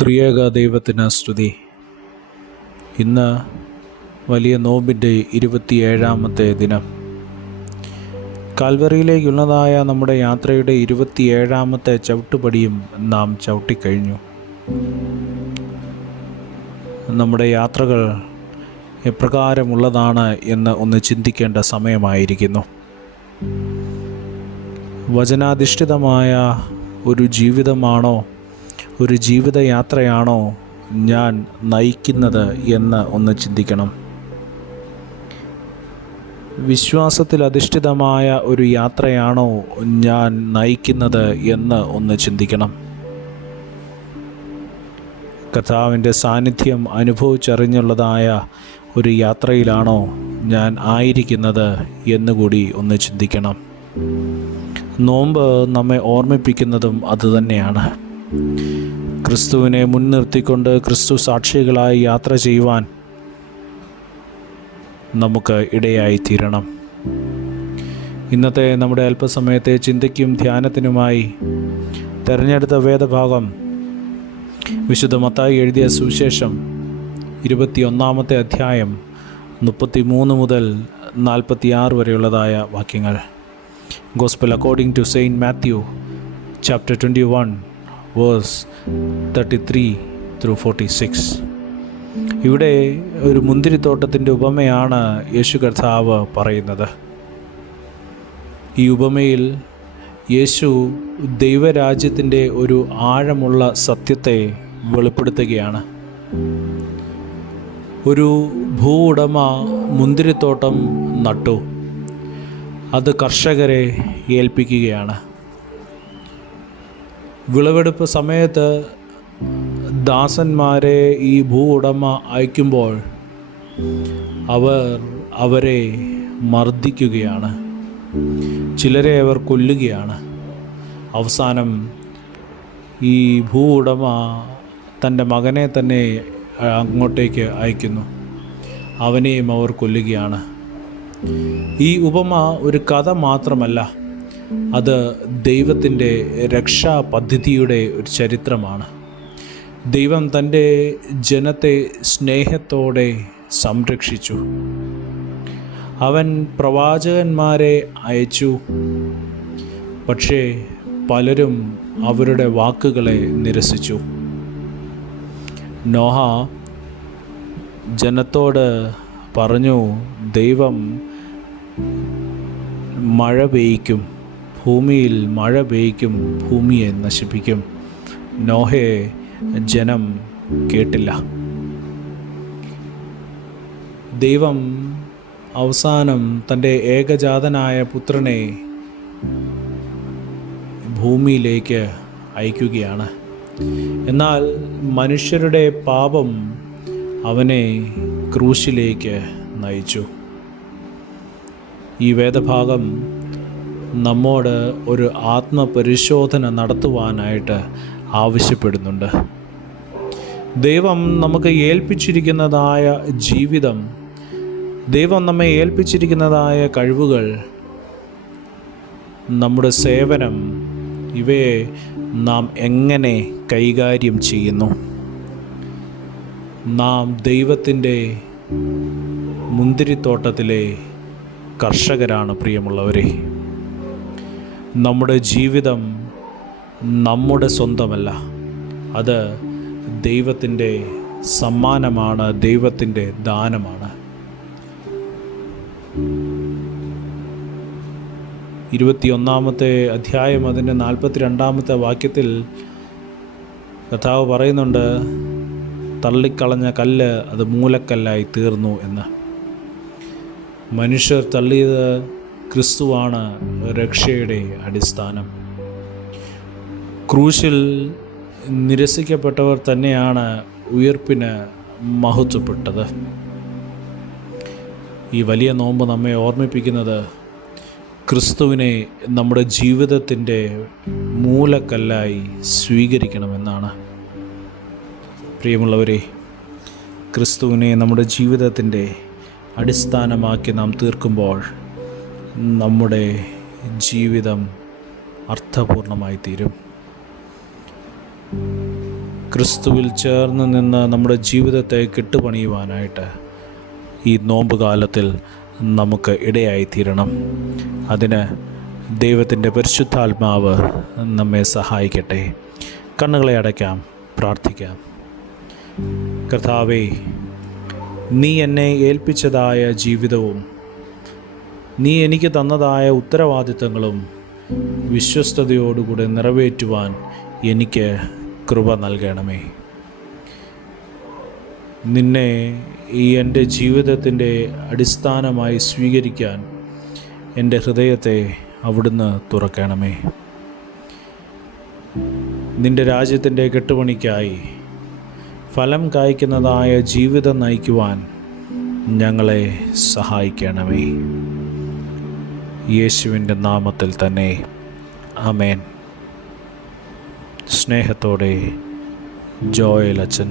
ത്രിയേക ദൈവത്തിന് സ്തുതി. ഇന്ന് വലിയ നോമ്പിൻ്റെ 27ാമത്തെ ദിനം. കാൽവറിയിലേക്കുള്ളതായ നമ്മുടെ യാത്രയുടെ 27ാമത്തെ ചവിട്ടുപടിയും നാം ചവിട്ടിക്കഴിഞ്ഞു. നമ്മുടെ യാത്രകൾ എപ്രകാരമുള്ളതാണ് എന്ന് ഒന്ന് ചിന്തിക്കേണ്ട സമയമായിരിക്കുന്നു. വചനാധിഷ്ഠിതമായ ഒരു ജീവിതമാണോ, ഒരു ജീവിതയാത്രയാണോ ഞാൻ നയിക്കുന്നത് എന്ന് ഒന്ന് ചിന്തിക്കണം. വിശ്വാസത്തിൽ അധിഷ്ഠിതമായ ഒരു യാത്രയാണോ ഞാൻ നയിക്കുന്നത് എന്ന് ഒന്ന് ചിന്തിക്കണം. കർത്താവിൻ്റെ സാന്നിധ്യം അനുഭവിച്ചറിഞ്ഞുള്ളതായ ഒരു യാത്രയിലാണോ ഞാൻ ആയിരിക്കുന്നത് എന്നുകൂടി ഒന്ന് ചിന്തിക്കണം. നോമ്പ് നമ്മെ ഓർമ്മിപ്പിക്കുന്നതും അതുതന്നെയാണ്. ക്രിസ്തുവിനെ മുൻനിർത്തിക്കൊണ്ട് ക്രിസ്തു സാക്ഷികളായി യാത്ര ചെയ്യുവാൻ നമുക്ക് ഇടയായിത്തീരണം. ഇന്നത്തെ നമ്മുടെ അല്പസമയത്തെ ചിന്തയ്ക്കും ധ്യാനത്തിനുമായി തിരഞ്ഞെടുത്ത വേദഭാഗം വിശുദ്ധ മത്തായി എഴുതിയ സുവിശേഷം 21-ാമത്തെ അധ്യായം 33 മുതൽ 46 വരെയുള്ളതായ വാക്യങ്ങൾ. Gospel according to Saint Matthew, chapter 21, verse 33 through 46. ഇവിടെ ഒരു മുന്തിരിത്തോട്ടത്തിൻ്റെ ഉപമയാണ് യേശു കർത്താവ് പറയുന്നത്. ഈ ഉപമയിൽ യേശു ദൈവരാജ്യത്തിൻ്റെ ഒരു ആഴമുള്ള സത്യത്തെ വെളിപ്പെടുത്തുകയാണ്. ഒരു ഭൂവുടമ മുന്തിരിത്തോട്ടം നട്ടു. അത് കർഷകരെ ഏൽപ്പിക്കുകയാണ്. വിളവെടുപ്പ് സമയത്ത് ദാസന്മാരെ ഈ ഭൂ ഉടമ അയക്കുമ്പോൾ അവരെ മർദ്ദിക്കുകയാണ്. ചിലരെ അവർ കൊല്ലുകയാണ്. അവസാനം ഈ ഭൂ ഉടമ തൻ്റെ മകനെ തന്നെ അങ്ങോട്ടേക്ക് അയക്കുന്നു. അവനെയും അവർ കൊല്ലുകയാണ്. ഈ ഉപമ ഒരു കഥ മാത്രമല്ല, അത് ദൈവത്തിൻ്റെ രക്ഷാ പദ്ധതിയുടെ ഒരു ചരിത്രമാണ്. ദൈവം തൻ്റെ ജനത്തെ സ്നേഹത്തോടെ സംരക്ഷിച്ചു. അവൻ പ്രവാചകന്മാരെ അയച്ചു. പക്ഷേ പലരും അവരുടെ വാക്കുകളെ നിരസിച്ചു. നോഹ ജനത്തോട് പറഞ്ഞു, ദൈവം മഴ പെയ്യ്ക്കും, ഭൂമിയിൽ മഴ പെയ്യ്ക്കും, ഭൂമിയെ നശിപ്പിക്കും. നോഹയെ ജനം കേട്ടില്ല. ദൈവം അവസാനം തൻ്റെ ഏകജാതനായ പുത്രനെ ഭൂമിയിലേക്ക് അയക്കുകയാണ്. എന്നാൽ മനുഷ്യരുടെ പാപം അവനെ ക്രൂശിലേക്ക് നയിച്ചു. ഈ വേദഭാഗം നമ്മോട് ഒരു ആത്മപരിശോധന നടത്തുവാനായിട്ട് ആവശ്യപ്പെടുന്നുണ്ട്. ദൈവം നമുക്ക് ഏൽപ്പിച്ചിരിക്കുന്നതായ ജീവിതം, ദൈവം നമ്മെ ഏൽപ്പിച്ചിരിക്കുന്നതായ കഴിവുകൾ, നമ്മുടെ സേവനം, ഇവയെ നാം എങ്ങനെ കൈകാര്യം ചെയ്യുന്നു? നാം ദൈവത്തിൻ്റെ മുന്തിരിത്തോട്ടത്തിലെ കർഷകരാണ് പ്രിയമുള്ളവരെ. നമ്മുടെ ജീവിതം നമ്മുടെ സ്വന്തമല്ല, അത് ദൈവത്തിൻ്റെ സമ്മാനമാണ്, ദൈവത്തിൻ്റെ ദാനമാണ്. 21-ാമത്തെ അധ്യായം അതിൻ്റെ 42-ാമത്തെ വാക്യത്തിൽ കർത്താവ് പറയുന്നുണ്ട്, തള്ളിക്കളഞ്ഞ കല്ല് അത് മൂലക്കല്ലായി തീർന്നു എന്ന്. മനുഷ്യർ തള്ളിയത് ക്രിസ്തുവാണ് രക്ഷയുടെ അടിസ്ഥാനം. ക്രൂശിൽ നിരസിക്കപ്പെട്ടവർ തന്നെയാണ് ഉയർപ്പിന് മഹത്വപ്പെട്ടത്. ഈ വലിയ നോമ്പ് നമ്മെ ഓർമ്മിപ്പിക്കുന്നത് ക്രിസ്തുവിനെ നമ്മുടെ ജീവിതത്തിൻ്റെ മൂലക്കല്ലായി സ്വീകരിക്കണമെന്നാണ്. പ്രിയമുള്ളവരെ, ക്രിസ്തുവിനെ നമ്മുടെ ജീവിതത്തിൻ്റെ അടിസ്ഥാനമാക്കി നാം തീർക്കുമ്പോൾ നമ്മുടെ ജീവിതം അർത്ഥപൂർണമായി തീരും. ക്രിസ്തുവിൽ ചേർന്ന് നിന്ന് നമ്മുടെ ജീവിതത്തെ കെട്ടുപണിയുവാനായിട്ട് ഈ നോമ്പ് കാലത്തിൽ നമുക്ക് ഇടയായിത്തീരണം. അതിന് ദൈവത്തിൻ്റെ പരിശുദ്ധാത്മാവ് നമ്മെ സഹായിക്കട്ടെ. കണ്ണുകളെ അടയ്ക്കാം, പ്രാർത്ഥിക്കാം. കർത്താവേ, നീ എന്നെ ഏൽപ്പിച്ചതായ ജീവിതവും നീ എനിക്ക് തന്നതായ ഉത്തരവാദിത്തങ്ങളും വിശ്വസ്തയോടുകൂടെ നിറവേറ്റുവാൻ എനിക്ക് കൃപ നൽകണമേ. നിന്നെ ഈ എൻ്റെ ജീവിതത്തിൻ്റെ അടിസ്ഥാനമായി സ്വീകരിക്കാൻ എൻ്റെ ഹൃദയത്തെ അവിടുന്ന് തുറക്കണമേ. നിൻ്റെ രാജ്യത്തിൻ്റെ കെട്ടുപണിക്കായി ഫലം കായ്ക്കുന്നതായ ജീവിതം നയിക്കുവാൻ ഞങ്ങളെ സഹായിക്കണമേ. യേശുവിൻ്റെ നാമത്തിൽ തന്നെ ആമേൻ. സ്നേഹത്തോടെ ജോയൽ അച്ഛൻ.